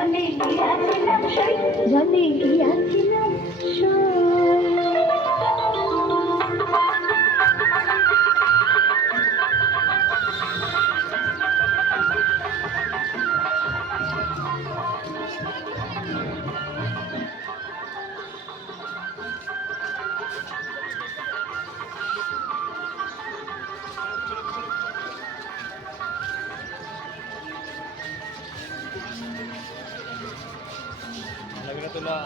জলে গিয়াছিলাম সই, জলে গিয়াছিলাম সই। তোলা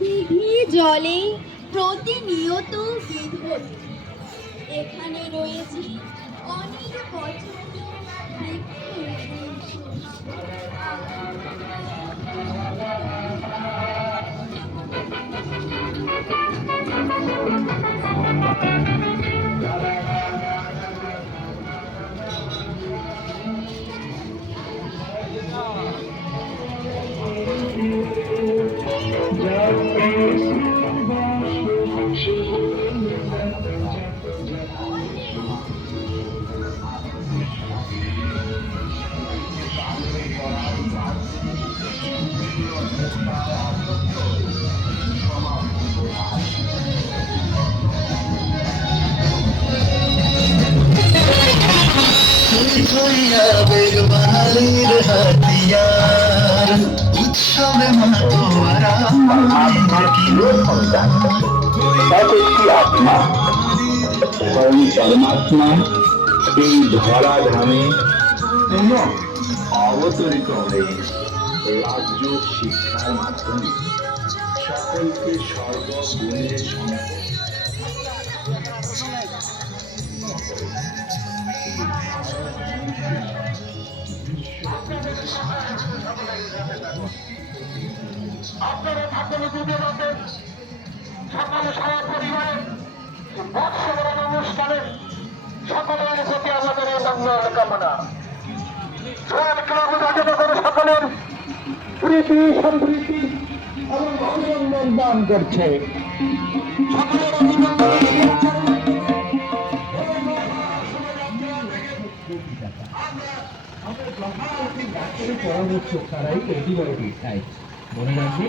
দিঘি জলে প্রতিনিয়ত বিধবত, এখানে রয়েছে অনেক বছর বেগবালির হাতিয়ার উৎসবে মাতোয়ারা এক একটি আত্মা স্বয়ং পরমাত্মা এই ধরাধামে অবতরিত হয়ে রাজ্য শিক্ষার মাধ্যমে সকলকে সর্বগুণে সম্পন্ন আপনারা থাকেন যুবরাজের সকল সহপরিবারে বর্ষবরণ অনুষ্ঠানে সকলের প্রতি আমাদের এই মঙ্গল কামনা। সকলের প্রীতি সম্প্রীতি এবং অভিনন্দন দান করছে। সকলের পরামর্শ তারাই অ্যান্টিবায়োটিক তাই মনে রাখবে